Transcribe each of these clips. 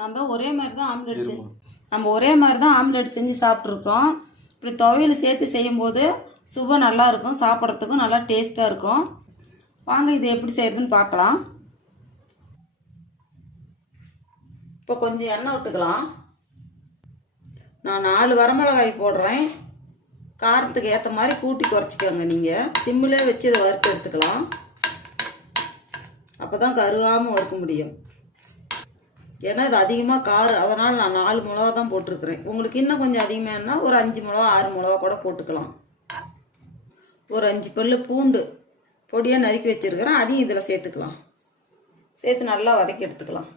நம்ம ஒரே மாதிரி தான் ஆம்லெட் செஞ்சு சாப்பிட்ருக்கோம். இப்படி துவையல் சேர்த்து செய்யும்போது சுவை நல்லா இருக்கும், சாப்பிட்றதுக்கும் நல்லா டேஸ்ட்டாக இருக்கும். வாங்க இது எப்படி செய்யறதுன்னு பார்க்கலாம். இப்போ கொஞ்சம் எண்ணெய் விட்டுக்கலாம். நான் 4 வரமிளகாய் போடுறேன். காரத்துக்கு ஏற்ற மாதிரி கூட்டி குறைச்சிக்கோங்க. நீங்கள் சிம்மிலே வச்சு இதை வறுத்து எடுத்துக்கலாம். அப்போ தான் கருகாமல் வறுக்க முடியும். ஏன்னா இது அதிகமாக காரம், அதனால் நான் 4 மிளகா தான் போட்டிருக்கிறேன். உங்களுக்கு இன்னும் கொஞ்சம் அதிகமாகனா ஒரு 5 மிளகா 6 மிளகா கூட போட்டுக்கலாம். ஒரு 5 பல்லு பூண்டு பொடியாக நறுக்கி வச்சுருக்கிறேன், அதையும் இதில் சேர்த்துக்கலாம். சேர்த்து நல்லா வதக்கி எடுத்துக்கலாம்.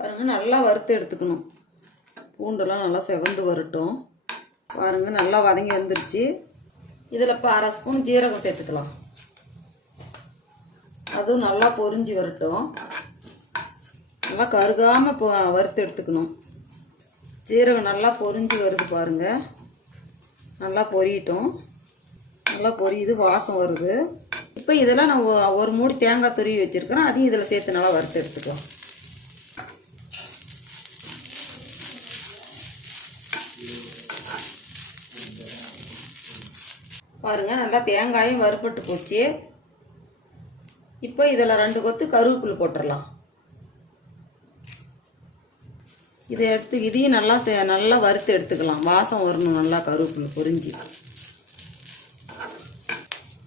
பாருங்கள், நல்லா வறுத்து எடுத்துக்கணும். பூண்டெல்லாம் நல்லா செவந்து வரட்டும். பாருங்கள், நல்லா வதங்கி வந்துருச்சு. இதில் இப்போ 1/2 ஸ்பூன் ஜீரகம் சேர்த்துக்கலாம். அதுவும் நல்லா பொரிஞ்சு வரட்டும். நல்லா கருகாமல் வறுத்து எடுத்துக்கணும். ஜீரகம் நல்லா பொரிஞ்சு வருது பாருங்கள். நல்லா பொரியட்டும். நல்லா பொரியுது, வாசம் வருது. இப்போ இதெல்லாம் நான் ஒரு மூடி தேங்காய் துருவி வச்சுருக்கிறேன், அதையும் இதில் சேர்த்து நல்லா வறுத்து எடுத்துக்கலாம். பாருங்கள், நல்லா தேங்காயும் வறுபட்டு போச்சு. இப்போ இதில் 2 கொத்து கருவேப்பிலை போட்டுடலாம். இதை எடுத்து இதையும் நல்லா வறுத்து எடுத்துக்கலாம். வாசம் வரணும் நல்லா கருவேப்பிலை பொரிஞ்சு.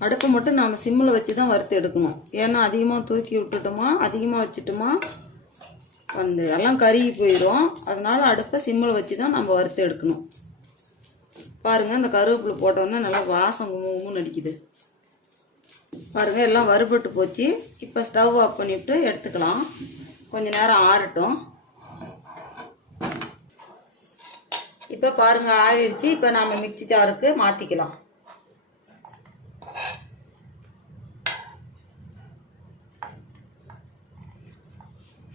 அடுப்பை மட்டும் நாம் சிம்மில் வச்சு தான் வறுத்து எடுக்கணும். ஏன்னா அதிகமாக தூக்கி விட்டுட்டோமா, அதிகமாக வச்சுட்டோமா எல்லாம் கருகி போயிடும். அதனால் அடுப்பை சிம்மில் வச்சு தான் நம்ம வறுத்து எடுக்கணும். பாருங்கள், அந்த கருவேப்பிலை போட்டோன்னா நல்லா வாசம் கும்முன்னு அடிக்குது. பாருங்கள், எல்லாம் வறுபட்டு போச்சு. இப்போ ஸ்டவ் ஆஃப் பண்ணிவிட்டு எடுத்துக்கலாம். கொஞ்சம் நேரம் ஆறட்டும். இப்போ பாருங்கள், ஆறிடுச்சு. இப்போ நாம் மிக்ஸி ஜாருக்கு மாற்றிக்கலாம்.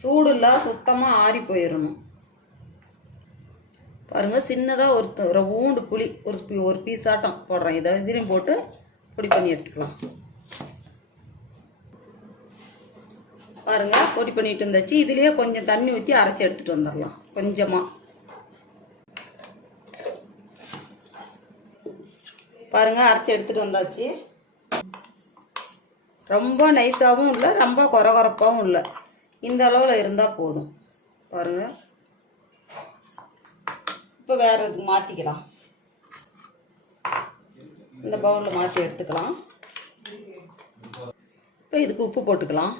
சூடு இல்லை, சுத்தமாக ஆறி போயிடணும். பாருங்கள், சின்னதாக ஒரு ஊண்டு புளி ஒரு பீஸ் ஆட்டம் போடுறேன். இதையும் போட்டு பொடி பண்ணி எடுத்துக்கலாம். பாருங்கள், பொடி பண்ணிட்டு இருந்தாச்சு. இதுலேயே கொஞ்சம் தண்ணி ஊற்றி அரைச்சி எடுத்துகிட்டு வந்துடலாம். கொஞ்சமாக பாருங்கள், அரைச்சி எடுத்துகிட்டு வந்தாச்சு. ரொம்ப நைஸாகவும் இல்லை, ரொம்ப கொரகொரப்பாகவும் இல்லை. இந்த அளவில் இருந்தால் போதும். பாருங்கள், இப்போ வேறு இதுக்கு மாற்றிக்கலாம். இந்த பவுலில் மாற்றி எடுத்துக்கலாம். இப்போ இதுக்கு உப்பு போட்டுக்கலாம்.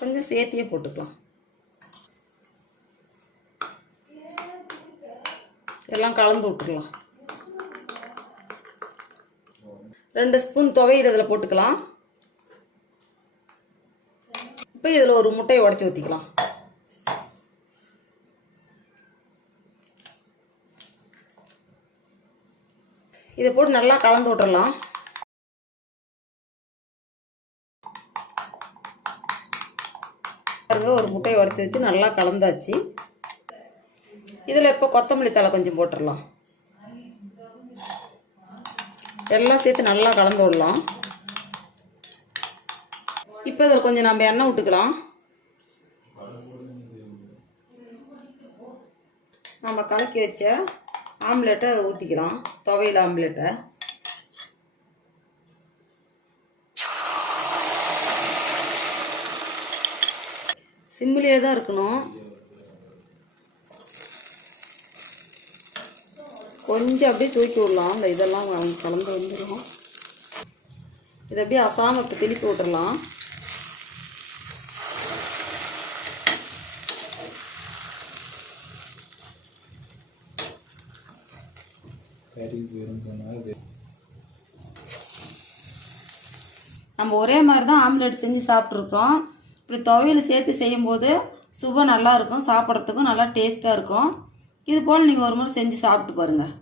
கொஞ்சம் சேர்த்தியே போட்டுக்கலாம். எல்லாம் கலந்து விட்டுக்கலாம். 2 ஸ்பூன் துவையல் இதில் போட்டுக்கலாம். இப்போ இதில் ஒரு முட்டையை உடச்சி ஊற்றிக்கலாம். இதை போட்டு நல்லா கலந்து விட்டுறலாம். ஒரு முட்டையை உடச்சி வச்சு நல்லா கலந்தாச்சு. இதில் இப்போ கொத்தமல்லி தழை கொஞ்சம் போட்டுடலாம். எல்லாம் சேர்த்து நல்லா கலந்து விடலாம். இப்போ இதில் கொஞ்சம் நம்ம எண்ணெய் விட்டுக்கலாம். நம்ம கலக்கி வச்ச ஆம்லெட்டை ஊற்றிக்கலாம். துவையல் ஆம்லெட்டை சிம்மிலே தான் இருக்கணும். கொஞ்சம் அப்படியே தூக்கி விடலாம். இந்த இதெல்லாம் கலந்து வந்துடும். இதை அப்படியே அசாமல் இப்போ திருப்பி விட்டுடலாம். நம்ம ஒரே மாதிரி தான் ஆம்லெட் செஞ்சு சாப்பிட்ருக்கோம். இப்படி துவையல் சேர்த்து செய்யும்போது சுவை நல்லா இருக்கும், சாப்பிட்றதுக்கும் நல்லா டேஸ்ட்டாக இருக்கும். இது போல் நீங்கள் ஒரு முறை செஞ்சு சாப்பிட்டு பாருங்கள்.